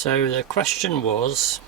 So the question was,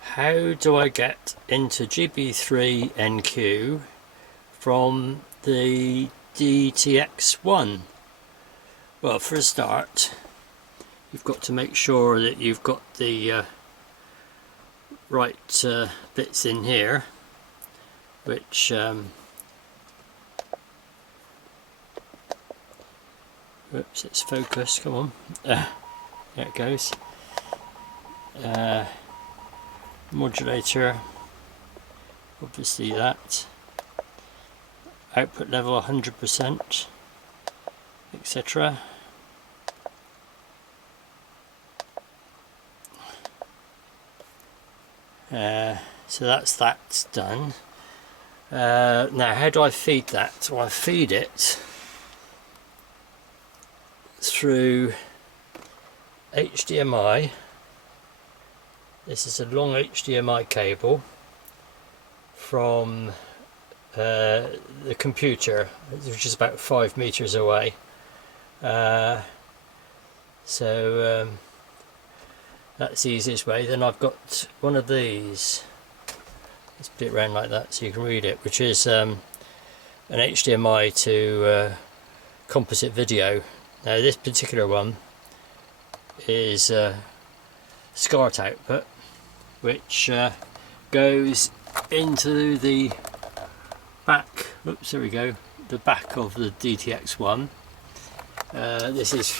how do I get into Gb3 NQ from the DTX1? Well, for a start, you've got to make sure that you've got the right bits in here, which oops, it's focused, come on, there it goes. Modulator, obviously that, output level 100%, etc. So that's done. Now how do I feed that? Well, I feed it through HDMI. This is a long HDMI cable from the computer, which is about 5 meters away. So that's the easiest way. Then I've got one of these. Let's put it around like that so you can read it, which is an HDMI to composite video. Now this particular one is SCART output, which goes into the back. Oops, there we go. The back of the DTX1. This is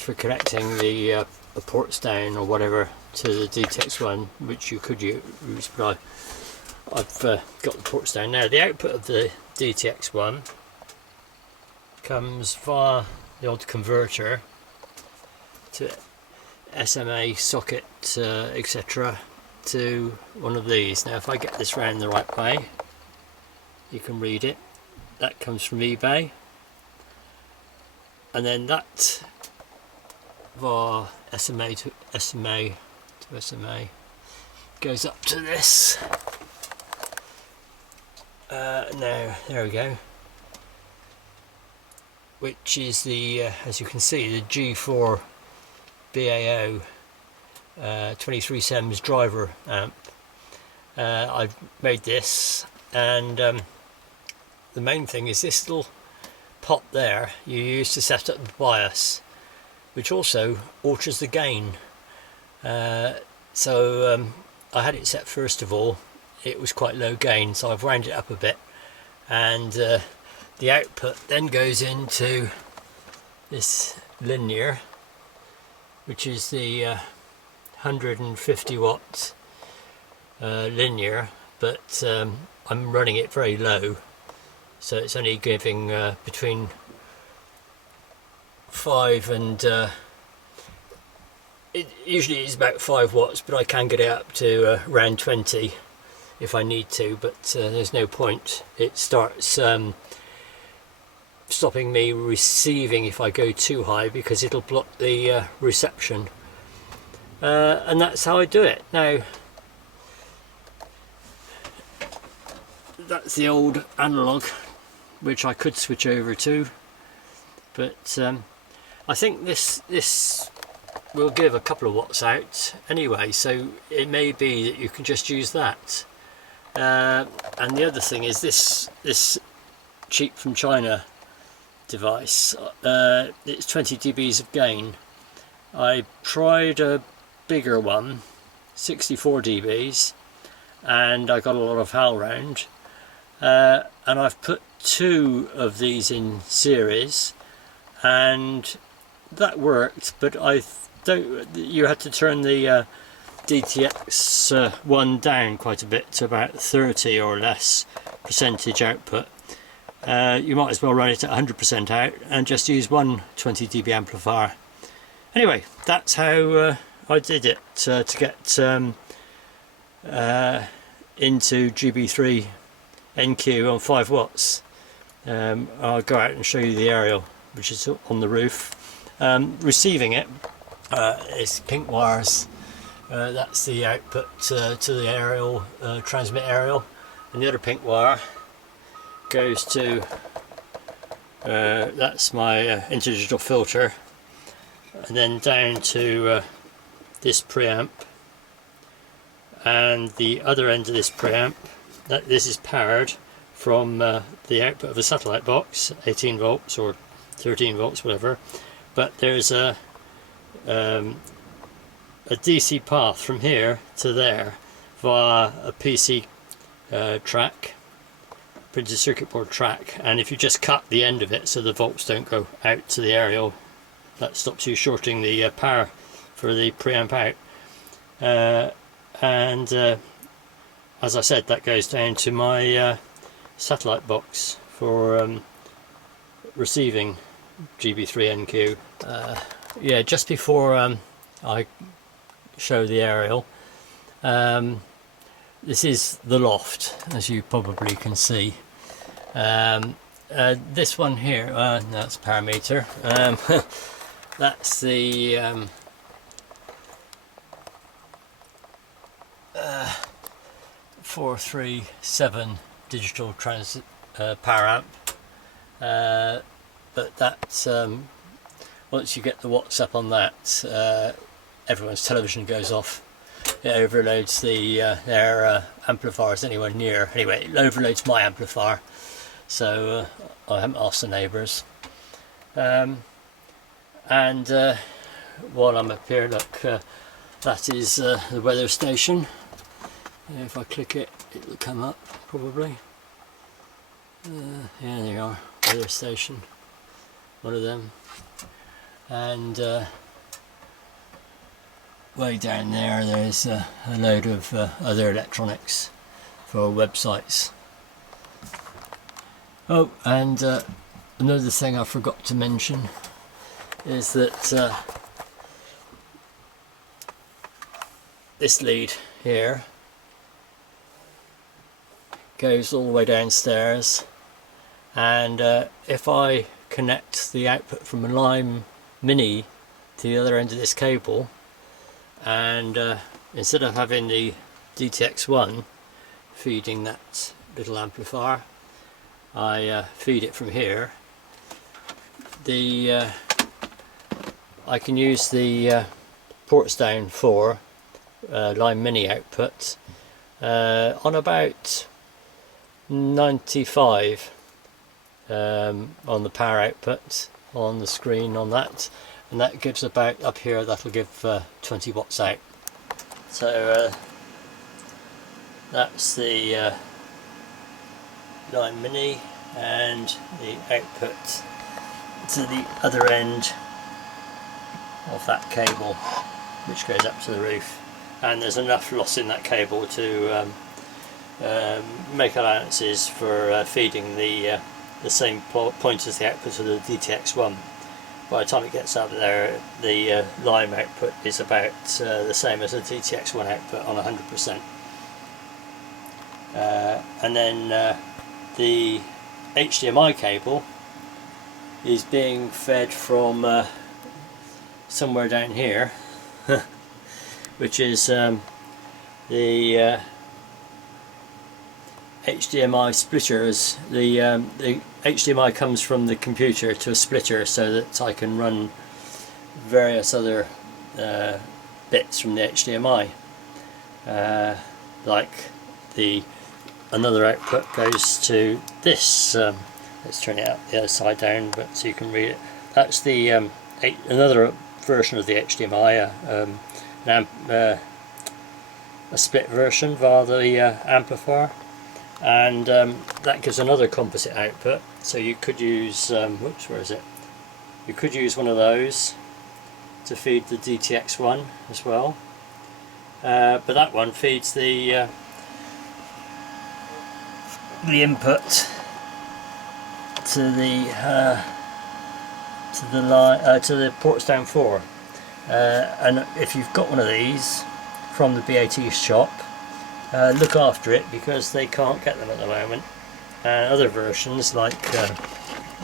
for connecting the ports down or whatever to the DTX1, which you could use, but I've got the ports down now. The output of the DTX1 comes via the old converter to SMA socket, etc., to one of these. Now if I get this round the right way, you can read it. That comes from eBay, and then that via SMA to SMA to SMA goes up to this. Now there we go, which is the as you can see, the G4 BAO 23 SEMS driver amp. I've made this, and the main thing is this little pot there you use to set up the bias, which also alters the gain. So I had it set first of all, it was quite low gain, so I've wound it up a bit, and the output then goes into this linear, which is the 150 watt linear, but I'm running it very low, so it's only giving between 5 and it usually is about 5 watts, but I can get it up to around 20 if I need to, but there's no point. It starts stopping me receiving if I go too high, because it'll block the reception, and that's how I do it. Now that's the old analog, which I could switch over to, but I think this will give a couple of watts out anyway, so it may be that you can just use that. And the other thing is this cheap from China device, it's 20 dBs of gain. I tried a bigger one, 64 dBs, and I got a lot of howl round, and I've put 2 of these in series, and that worked, but you had to turn the DTX1 down quite a bit to about 30 or less percentage output. You might as well run it at 100% out and just use one 20 dB amplifier. Anyway, that's how I did it to get into Gb3 NQ on 5 watts. I'll go out and show you the aerial, which is on the roof. Receiving it is pink wires. That's the output to the aerial, transmit aerial, and the other pink wire goes to that's my interdigital filter, and then down to this preamp, and the other end of this preamp, this is powered from the output of a satellite box, 18 volts or 13 volts, whatever, but there's a DC path from here to there via a PC track, printed circuit board track, and if you just cut the end of it so the volts don't go out to the aerial, that stops you shorting the power for the preamp out. And as I said, that goes down to my satellite box for receiving Gb3 Nq. Yeah, just before I show the aerial, this is the loft, as you probably can see. This one here, that's parameter. That's the 437 digital power amp, but that once you get the watts up on that, everyone's television goes off. It overloads their amplifiers anywhere near. Anyway, it overloads my amplifier, so I haven't asked the neighbours. And while I'm up here, look, that is the weather station. If I click it, it will come up probably. Yeah, there you are, weather station, one of them. And way down there's a load of other electronics for websites. Oh, and another thing I forgot to mention is that this lead here goes all the way downstairs, and if I connect the output from a Line Mini to the other end of this cable, and instead of having the DTX1 feeding that little amplifier, I feed it from here. I can use the ports down 4 Line Mini output on about 95 on the power output on the screen on that, and that gives about, up here, that'll give 20 watts out. So that's the Line Mini, and the output to the other end of that cable, which goes up to the roof. And there's enough loss in that cable to make allowances for feeding the same point as the output of the DTX1. By the time it gets up there, the Lime output is about the same as the DTX1 output on 100%. And then the HDMI cable is being fed from somewhere down here, which is the HDMI splitters. The HDMI comes from the computer to a splitter so that I can run various other bits from the HDMI, like another output goes to this. Let's turn it out the other side down, but so you can read it. That's the another version of the HDMI, a split version via the amplifier, and that gives another composite output. So you could use, whoops, where is it? You could use one of those to feed the DTX1 as well, but that one feeds the input to the ports down 4, and if you've got one of these from the BAT shop, look after it, because they can't get them at the moment. And other versions like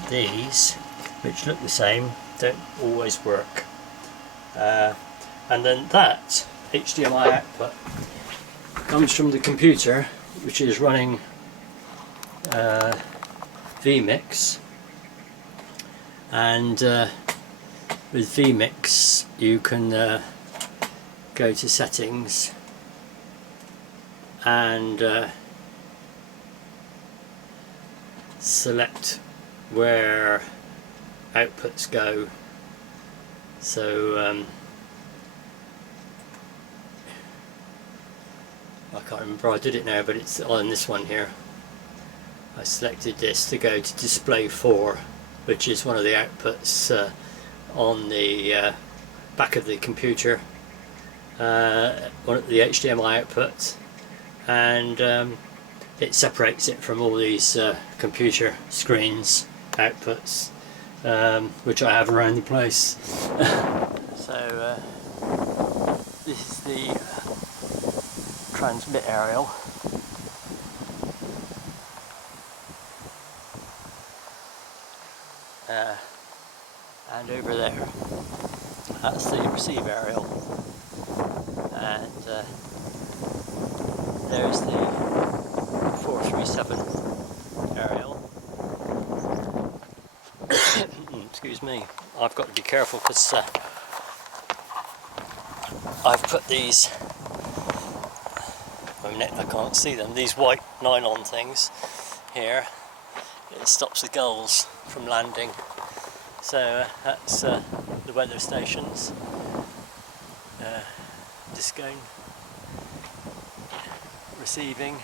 these, which look the same, don't always work. And then that HDMI output comes from the computer, which is running vMix, and with vMix you can go to settings and select where outputs go. So I can't remember, I did it now, but it's on this one here. I selected this to go to display 4, which is one of the outputs on the back of the computer, one of the HDMI output, and it separates it from all these computer screens outputs, which I have around the place. So this is the transmit aerial. And over there, that's the receive aerial, and there's the 437 aerial. Excuse me, I've got to be careful because I've put these, I can't see them, these white nylon things here. It stops the gulls from landing. So that's the weather stations. Discone, receiving.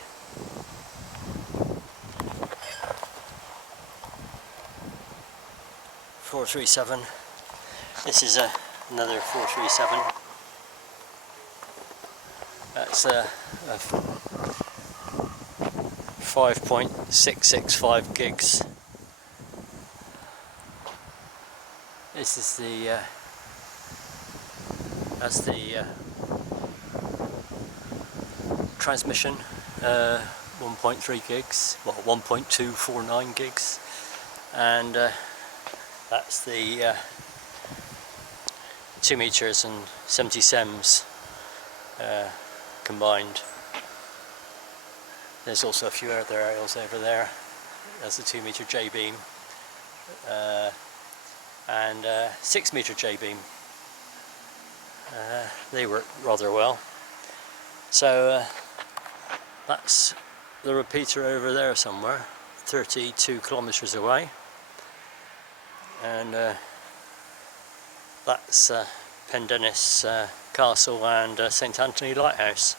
.437. This is another 437. That's a 5.665 gigs. This is the that's the transmission, 1.3 gigs, well 1.249 gigs, and that's the 2 meters and 70 sems combined. There's also a few other aerials over there. There's the 2 meter J-beam and 6 meter J-beam. They work rather well. So that's the repeater over there somewhere, 32 kilometers away, and that's Pendennis Castle and St Anthony Lighthouse.